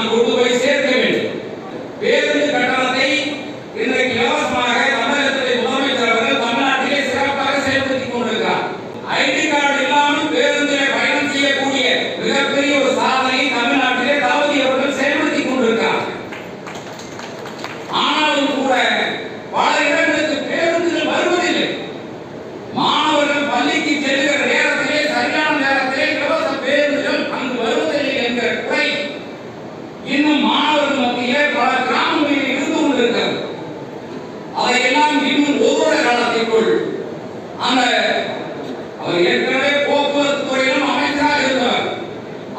நாம் கொண்டு போய் சேர்க்க வேண்டும். பேருந்து கட்டணத்தை இன்றைக்கு இலவசமாக தமிழகத்திலே முதலமைச்சர் அவர்கள் தமிழ்நாட்டிலே சிறப்பாக செயல்படுத்திக் கொண்டிருக்கிறார். ஐடி கார்டு இல்லாமல் பேருந்திலே பயணம் செய்யக்கூடிய மிகப்பெரிய ஒரு சாதனை தமிழ்நாட்டிலே தளபதி அவர்கள் செயல்படுத்திக் கொண்டிருக்கிறார். ஆனாலும் கூட பல இடங்களுக்கு பேருந்துகள் வருவதில்லை. மாணவர்கள் பள்ளிக்கு செல்லுகிற நேரத்திலே சரியான நேரத்திலே இலவச பேருந்துகள் அங்கு வருவதில்லை என்கிற குறை இன்னும் மாணவர்கள் மத்தியிலே பல கிராமங்களில் இருந்து கொண்டிருக்கிறது. அதையெல்லாம் இன்னும் ஒவ்வொரு காலத்திற்குள் அந்த அவர் ஏற்கனவே போக்குவரத்து துறையிலும் அமைச்சராக இருந்தார்.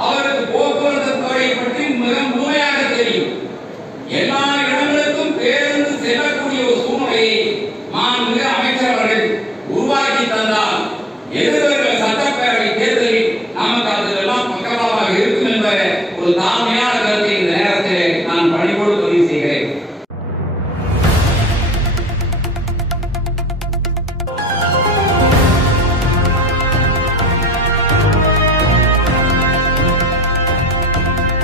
அவருக்கு போக்குவரத்து துறையை பற்றி மிக முழுமையாக தெரியும். எல்லா இடங்களுக்கும் பேருந்து செல்லக்கூடிய ஒரு சூழ்நிலையை மாண்புமிகு அமைச்சர் அவர்கள் உருவாக்கி தந்தால் எதிர்வருகிற சட்டப்பேரவை தேர்தலில் நமக்கு அதெல்லாம் பக்கபலமாக இருக்கும் என்ற ஒரு தாழ்மையான